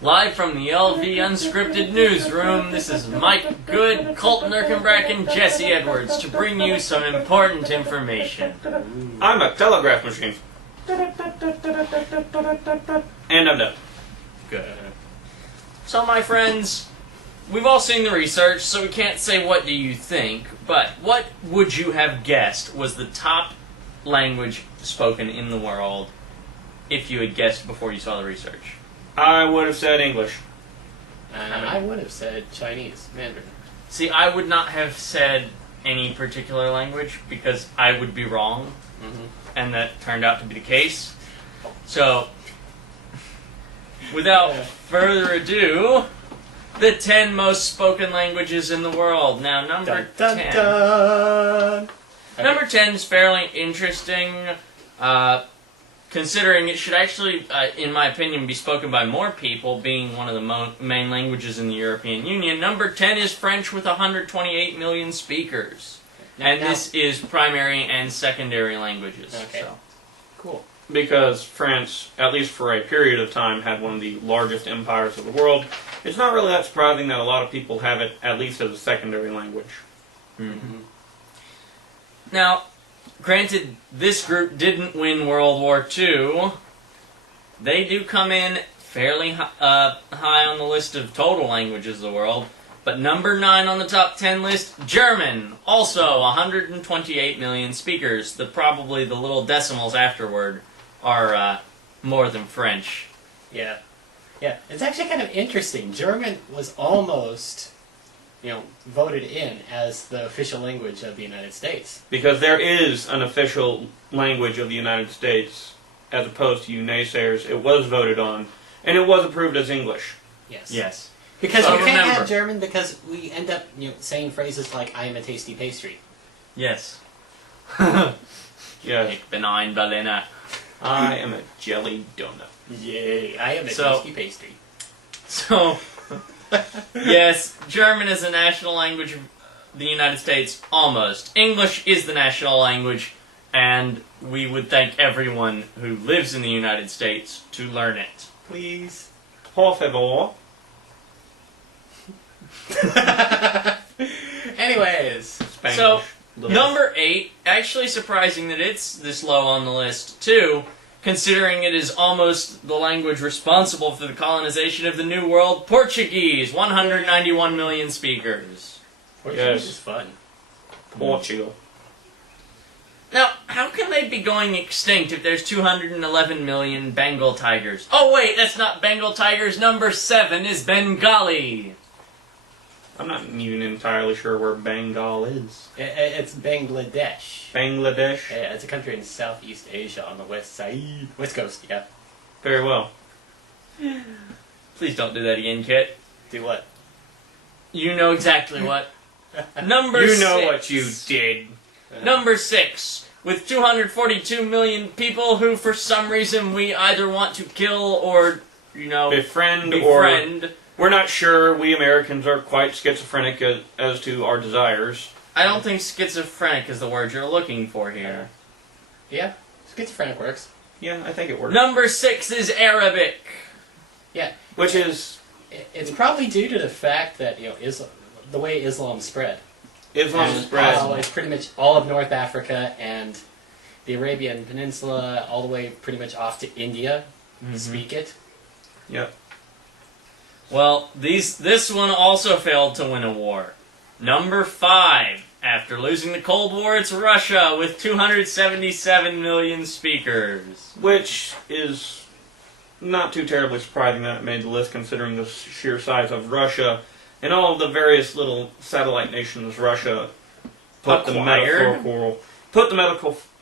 Live from the LV Unscripted newsroom, this is Mike Goode, Colton Erkenbrack, and Jesse Edwards to bring you some important information. I'm a telegraph machine. And I'm done. Good. So, my friends, we've all seen the research, so we can't say what do you think, but what would you have guessed was the top language spoken in the world if you had guessed before you saw the research? I would have said English. I would have said Chinese, Mandarin. See, I would not have said any particular language because I would be wrong, and that turned out to be the case. So, without further ado, the 10 most spoken languages in the world. Now, number 10. Number 10 is fairly interesting, considering it should actually, in my opinion, be spoken by more people, being one of the main languages in the European Union. Number 10 is French with 128 million speakers. And this is primary and secondary languages. Okay. So. Cool. Because France, at least for a period of time, had one of the largest empires of the world. It's not really that surprising that a lot of people have it at least as a secondary language. Mm-hmm. Now, granted, this group didn't win World War II. They do come in fairly high on the list of total languages of the world. But number 9 on the top 10 list, German. Also, 128 million speakers. Probably the little decimals afterward are more than French. Yeah. Yeah, it's actually kind of interesting. German was almost, voted in as the official language of the United States. Because there is an official language of the United States, as opposed to you naysayers. It was voted on, and it was approved as English. Yes. Yes. Because So we can't remember. have German because we end up saying phrases like, I am a tasty pastry. Yes. Yes. Ich bin ein Berliner. I am a jelly donut. Yay, I am a tasty pastry. So, yes, German is a national language of the United States, almost. English is the national language, and we would thank everyone who lives in the United States to learn it. Please. Por favor. Anyways. Spanish. So, number 8, actually surprising that it's this low on the list, too, considering it is almost the language responsible for the colonization of the New World, Portuguese, 191 million speakers. Portuguese is fun. Portugal. Now, how can they be going extinct if there's 211 million Bengal tigers? Oh wait, that's not Bengal tigers, number 7 is Bengali. I'm not even entirely sure where Bengal is. It's Bangladesh. Bangladesh? Yeah, it's a country in Southeast Asia on the west coast, yeah. Very well. Please don't do that again, Kit. Do what? You know exactly what. Number 6. You know what you did. Number 6, with 242 million people who, for some reason, we either want to kill or, Befriend. befriend. We're not sure. We Americans are quite schizophrenic as to our desires. I don't think schizophrenic is the word you're looking for here. Yeah, schizophrenic works. Yeah, I think it works. Number 6 is Arabic. Yeah. Which is... It's probably due to the fact that, the way Islam spread. Islam And spread. how it's pretty much all of North Africa and the Arabian Peninsula, all the way pretty much off to India, speak it. Yep. Well, this one also failed to win a war. Number 5, after losing the Cold War, it's Russia with 277 million speakers. Which is not too terribly surprising that it made the list, considering the sheer size of Russia and all of the various little satellite nations Russia put acquired. the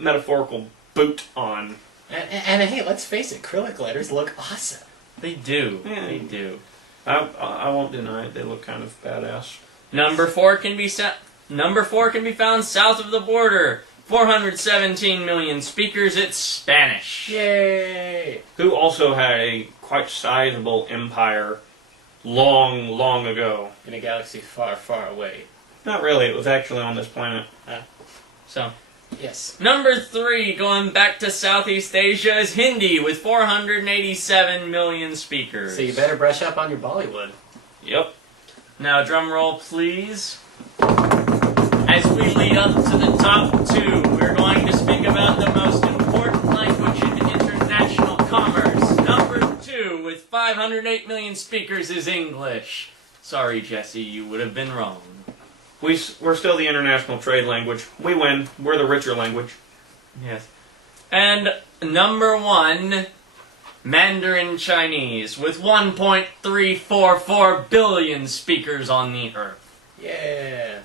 metaphorical boot on. And hey, let's face it, acrylic letters look awesome. They do. Yeah. They do. I won't deny it. They look kind of badass. Number 4 can be found south of the border. 417 million speakers. It's Spanish. Yay! Who also had a quite sizable empire long, long ago. In a galaxy far, far away. Not really. It was actually on this planet. So, Yes. Number 3, going back to Southeast Asia, is Hindi with 487 million speakers. So you better brush up on your Bollywood. Yep. Now, drum roll, please. As we lead up to the top 2, we're going to speak about the most important language in international commerce. Number 2, with 508 million speakers, is English. Sorry, Jesse, you would have been wrong. We're still the international trade language. We win. We're the richer language. Yes. And number 1, Mandarin Chinese, with 1.344 billion speakers on the earth. Yeah.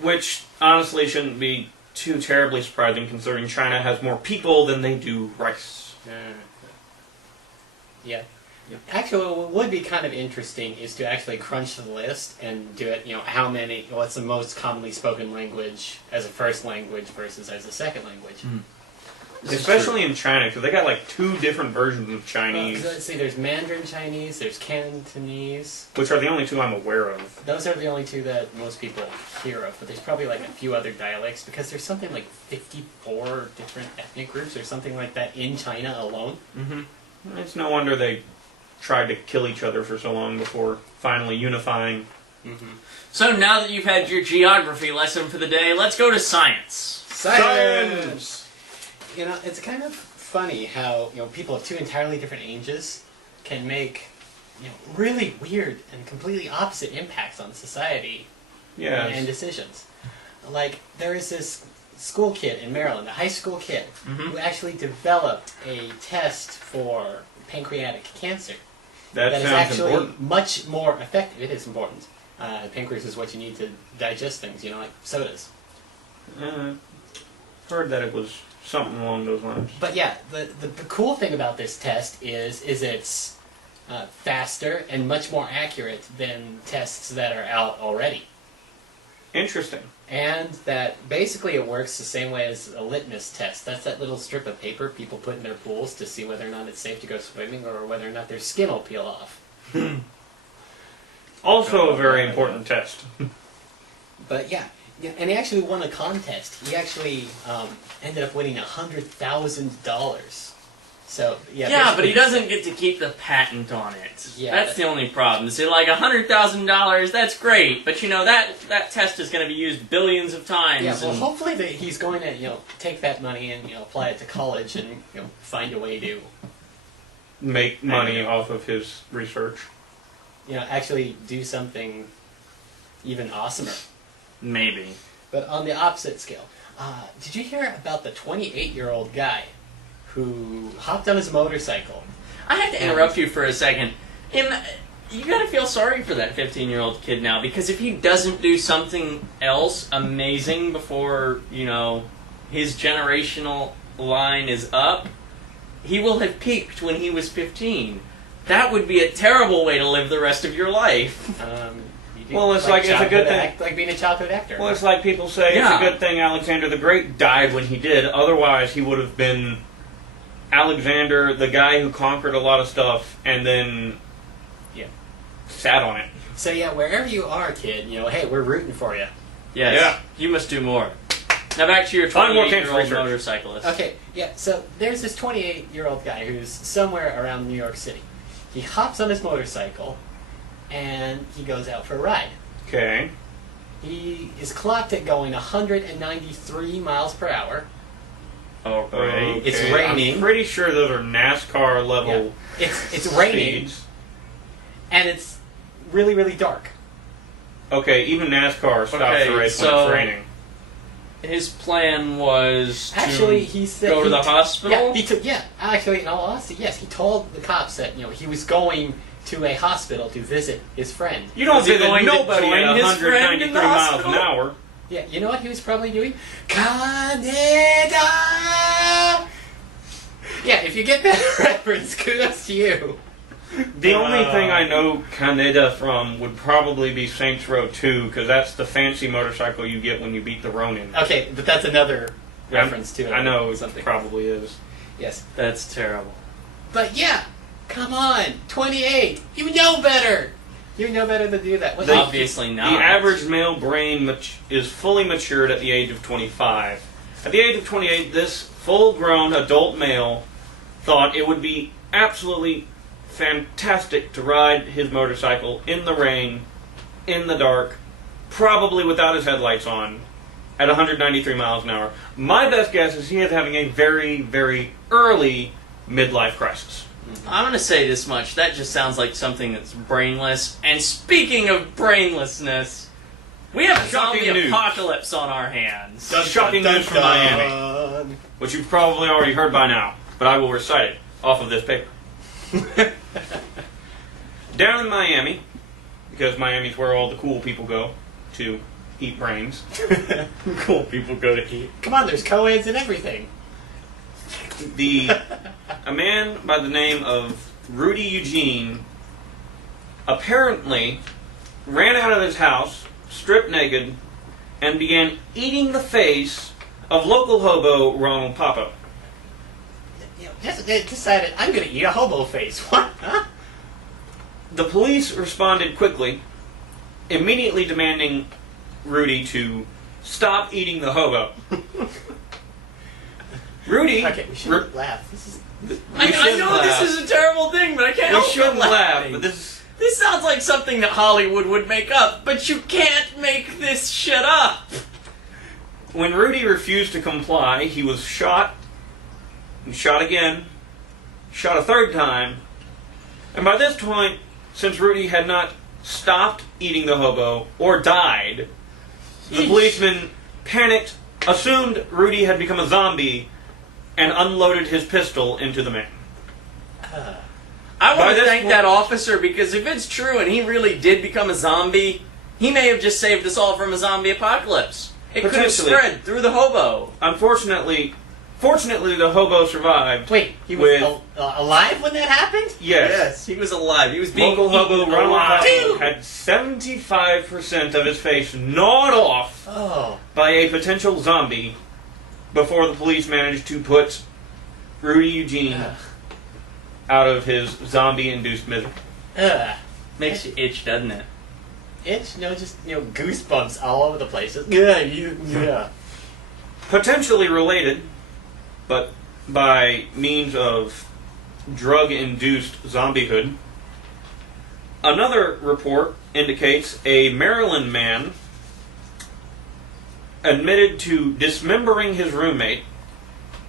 Which, honestly, shouldn't be too terribly surprising, considering China has more people than they do rice. Yeah. Actually, what would be kind of interesting is to actually crunch the list and do it, what's the most commonly spoken language as a first language versus as a second language. Especially in China, because they got like 2 different versions of Chinese. Let's see, there's Mandarin Chinese, there's Cantonese. Which are the only 2 I'm aware of. Those are the only 2 that most people hear of, but there's probably like a few other dialects, because there's something like 54 different ethnic groups or something like that in China alone. Mm-hmm. It's no wonder they tried to kill each other for so long before finally unifying. Mm-hmm. So now that you've had your geography lesson for the day, let's go to science. Science! It's kind of funny how, people of 2 entirely different ages can make, really weird and completely opposite impacts on society and decisions. Like, there is this school kid in Maryland, a high school kid, who actually developed a test for pancreatic cancer. That is sounds actually important. much more effective. It is important. Pancreas is what you need to digest things, like sodas. Heard that it was something along those lines. But yeah, the cool thing about this test is it's faster and much more accurate than tests that are out already. Interesting. And that basically it works the same way as a litmus test. That's that little strip of paper people put in their pools to see whether or not it's safe to go swimming or whether or not their skin will peel off. Also a very important test. But yeah, and he actually won a contest. He actually ended up winning $100,000. So yeah, but he doesn't get to keep the patent on it. Yeah, that's the only problem. See, like $100,000, that's great, but that test is going to be used billions of times. Yeah, well, hopefully he's going to take that money and apply it to college and find a way to make money off of his research. Actually do something even awesomer. Maybe. But on the opposite scale, did you hear about the 28-year-old guy who hopped on his motorcycle? I have to interrupt you for a second. You gotta feel sorry for that 15-year-old kid now, because if he doesn't do something else amazing before, his generational line is up, he will have peaked when he was 15. That would be a terrible way to live the rest of your life. Well, it's like it's a good thing. Like being a childhood actor. Well, it's like people say it's a good thing Alexander the Great died when he did. Otherwise, he would have been Alexander, the guy who conquered a lot of stuff, and then sat on it. So yeah, wherever you are, kid, hey, we're rooting for you. Yes. Yeah. You must do more. Now back to your 28-year-old motorcyclist. Okay, yeah, so there's this 28-year-old guy who's somewhere around New York City. He hops on his motorcycle, and he goes out for a ride. Okay. He is clocked at going 193 miles per hour. Oh, right. Okay. It's raining. I'm pretty sure those are NASCAR level. Yeah. It's raining, speeds. And it's really, really dark. Okay, even NASCAR stops the race when it's raining. His plan was to he said go to the hospital? Actually, in all honesty, yes. He told the cops that he was going to a hospital to visit his friend. You don't visit nobody at 193 miles an hour. Yeah, you know what he was probably doing? Canada! Yeah, if you get that reference, kudos to you. The only thing I know Canada from would probably be Saints Row 2, because that's the fancy motorcycle you get when you beat the Ronin. Okay, but that's another reference to it. I know, something. It probably is. Yes. That's terrible. But yeah, come on, 28. You know better. You know better to do that. Obviously not. The average male brain is fully matured at the age of 25. At the age of 28, this full-grown adult male thought it would be absolutely fantastic to ride his motorcycle in the rain, in the dark, probably without his headlights on, at 193 miles an hour. My best guess is he is having a very, very early midlife crisis. I'm going to say this much. That just sounds like something that's brainless. And speaking of brainlessness, we have a zombie apocalypse on our hands. Shocking news from Miami, which you've probably already heard by now, but I will recite it off of this paper. Down in Miami, because Miami's where all the cool people go to eat brains. Cool people go to eat. Come on, there's co-eds and everything. A man by the name of Rudy Eugene apparently ran out of his house, stripped naked, and began eating the face of local hobo Ronald Papa. Just decided, I'm going to eat a hobo face. What? Huh? The police responded quickly, immediately demanding Rudy to stop eating the hobo. Rudy... Okay, we shouldn't laugh. I know laugh. this is a terrible thing, but I can't help We shouldn't but laugh, but this... This sounds like something that Hollywood would make up, but you can't make this shit up. When Rudy refused to comply, he was shot, and shot again, shot a third time, and by this point, since Rudy had not stopped eating the hobo or died, the policeman panicked, assumed Rudy had become a zombie, and unloaded his pistol into the man. I want to thank that officer, because if it's true and he really did become a zombie, he may have just saved us all from a zombie apocalypse. It could have spread through the hobo. Fortunately, the hobo survived. Wait, he was alive when that happened? Yes, he was alive. He was being local hobo Ronald alive. had 75% of his face gnawed off by a potential zombie before the police managed to put Rudy Eugene out of his zombie-induced misery. Makes you itch, doesn't it? Itch? No, just goosebumps all over the place. Yeah. Potentially related, but by means of drug-induced zombiehood. Another report indicates a Maryland man admitted to dismembering his roommate,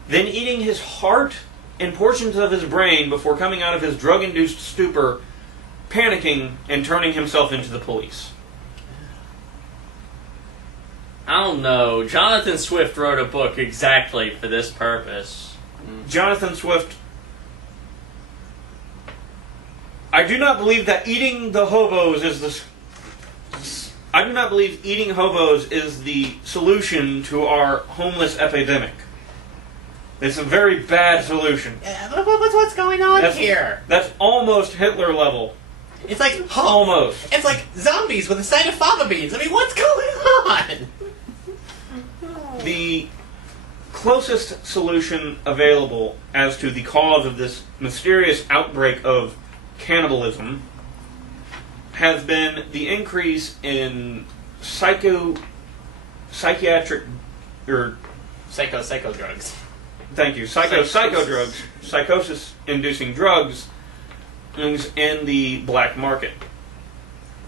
then eating his heart and portions of his brain before coming out of his drug-induced stupor, panicking, and turning himself into the police. I don't know. Jonathan Swift wrote a book exactly for this purpose. Jonathan Swift... I do not believe that eating the hobos is the... I do not believe eating hobos is the solution to our homeless epidemic. It's a very bad solution. What's going on here? That's almost Hitler level. It's like... almost. It's like zombies with a side of fava beans. I mean, what's going on? The closest solution available as to the cause of this mysterious outbreak of cannibalism has been the increase in psycho drugs. Thank you. Psycho drugs, psychosis-inducing drugs in the black market.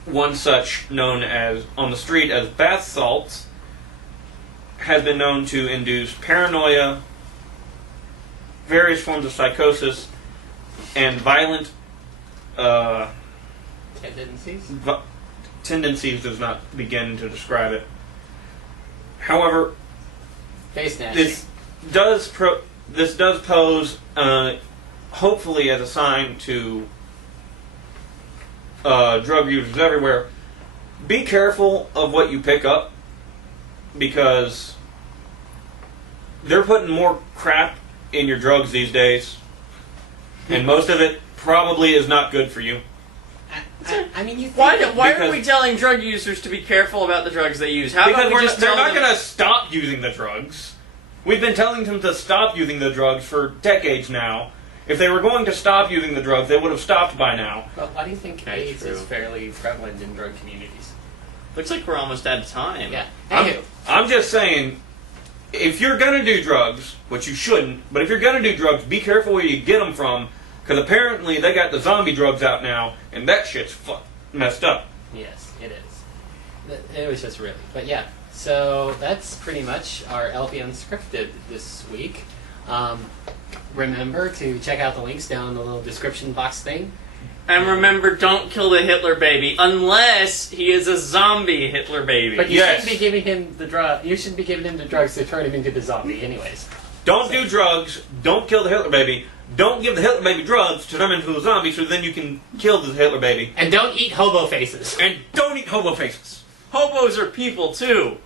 One such, known as on the street as bath salts, has been known to induce paranoia, various forms of psychosis, and violent tendencies. Tendencies does not begin to describe it. However, face gnashing. This does pose, hopefully, as a sign to drug users everywhere. Be careful of what you pick up, because they're putting more crap in your drugs these days, and most of it probably is not good for you. I mean, you think why are we telling drug users to be careful about the drugs they use? How about we just they're tell not them... going to stop using the drugs. We've been telling them to stop using the drugs for decades now. If they were going to stop using the drugs, they would have stopped by now. But why do you think AIDS is fairly prevalent in drug communities? Looks like we're almost out of time. Yeah. I'm just saying, if you're gonna do drugs, which you shouldn't, but if you're gonna do drugs, be careful where you get them from, because apparently they got the zombie drugs out now, and that shit's messed up. Yes, it is. It was just really, but yeah. So that's pretty much our LV Unscripted this week. Remember to check out the links down in the little description box thing. And remember, don't kill the Hitler baby unless he is a zombie Hitler baby. But you shouldn't be giving him the drug. You shouldn't be giving him the drugs to turn him into the zombie, anyways. Don't do drugs. Don't kill the Hitler baby. Don't give the Hitler baby drugs to turn him into a zombie, so then you can kill the Hitler baby. And don't eat hobo faces. And don't eat hobo faces. Hobos are people too.